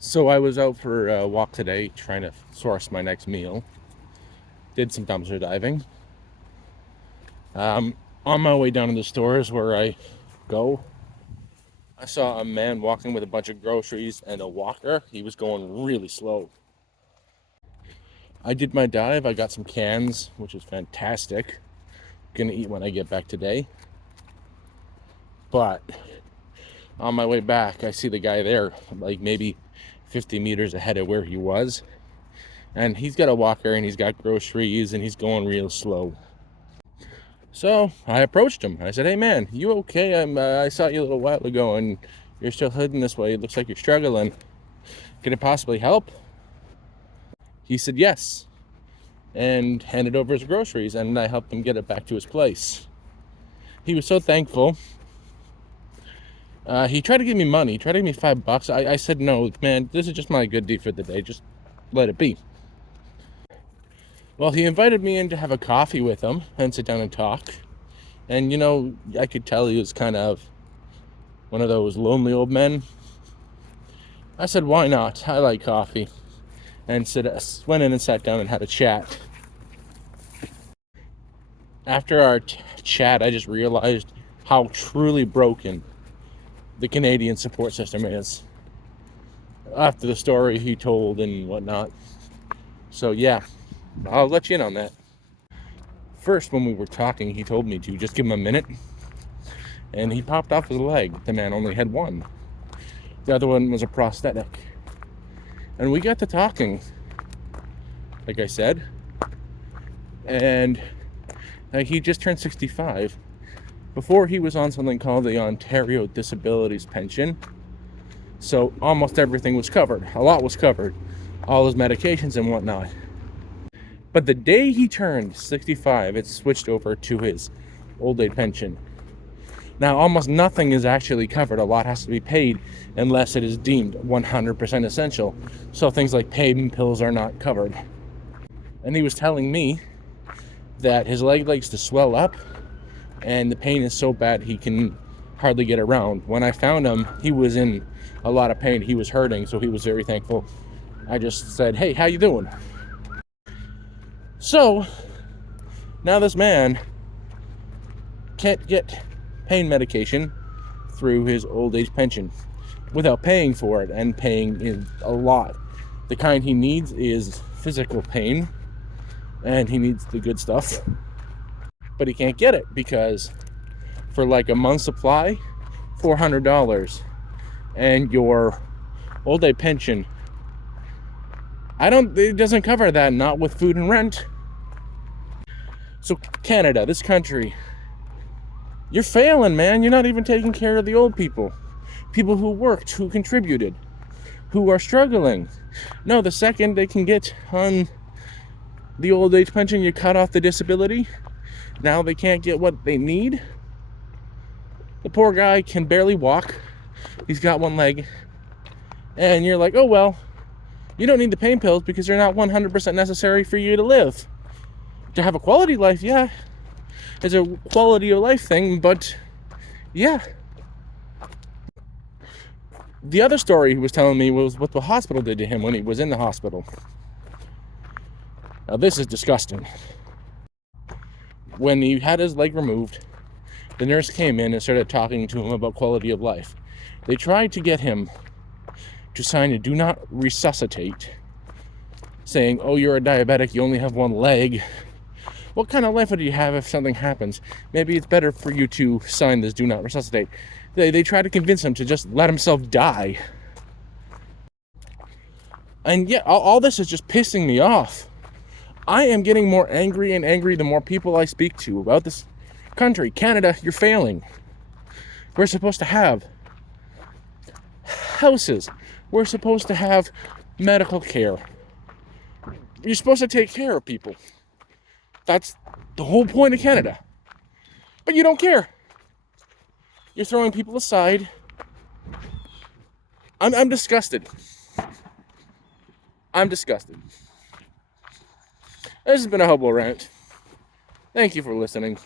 So I was out for a walk today trying to source my next meal. Did some dumpster diving. On my way down to the stores where I go, I saw a man walking with a bunch of groceries and a walker. He was going really slow. I did my dive. I got some cans, which is fantastic. Gonna eat when I get back today. But on my way back, I see the guy there, like maybe 50 meters ahead of where he was. And he's got a walker and he's got groceries and he's going real slow. So I approached him. I said, "Hey man, you okay? I saw you a little while ago and you're still heading this way. It looks like you're struggling. Can it possibly help?" He said yes and handed over his groceries, and I helped him get it back to his place. He was so thankful. He tried to give me money. He tried to give me $5. I said, "No, man, this is just my good deed for the day. Just let it be." Well, he invited me in to have a coffee with him and sit down and talk. And, I could tell he was kind of one of those lonely old men. I said, "Why not? I like coffee." And went in and sat down and had a chat. After our chat, I just realized how truly broken the Canadian support system is after the story he told and whatnot. So yeah, I'll let you in on that. First, when we were talking, he told me to just give him a minute, and he popped off his leg. The man only had one. The other one was a prosthetic. And we got to talking, like I said, and he just turned 65. Before, he was on something called the Ontario Disabilities Pension, so almost everything was covered. A lot was covered, all his medications and whatnot. But the day he turned 65, it switched over to his old age pension. Now, almost nothing is actually covered. A lot has to be paid unless it is deemed 100% essential. So things like pain pills are not covered. And he was telling me that his leg likes to swell up and the pain is so bad he can hardly get around. When I found him, he was in a lot of pain. He was hurting, so he was very thankful. I just said, "Hey, how you doing?" So now this man can't get pain medication through his old age pension without paying for it, and paying is a lot. The kind he needs is physical pain, and he needs the good stuff, but he can't get it because for like a month's supply, $400, and your old age pension, it doesn't cover that, not with food and rent. So Canada, this country, you're failing, man. You're not even taking care of the old people who worked, who contributed, who are struggling. No, the second they can get on the old age pension, you cut off the disability. Now they can't get what they need. The poor guy can barely walk. He's got one leg. And you're like, "Oh, well, you don't need the pain pills because they're not 100% necessary for you to live." To have a quality life, yeah. It's a quality of life thing, but yeah. The other story he was telling me was what the hospital did to him when he was in the hospital. Now, this is disgusting. When he had his leg removed, the nurse came in and started talking to him about quality of life. They tried to get him to sign a do not resuscitate, saying, "Oh, you're a diabetic, you only have one leg. What kind of life would you have if something happens? Maybe it's better for you to sign this do not resuscitate." They try to convince him to just let himself die. And yeah, all this is just pissing me off. I am getting more angry and angry the more people I speak to about this country. Canada, you're failing. We're supposed to have houses. We're supposed to have medical care. You're supposed to take care of people. That's the whole point of Canada. But you don't care. You're throwing people aside. I'm disgusted. I'm disgusted. This has been a Hobo rant. Thank you for listening.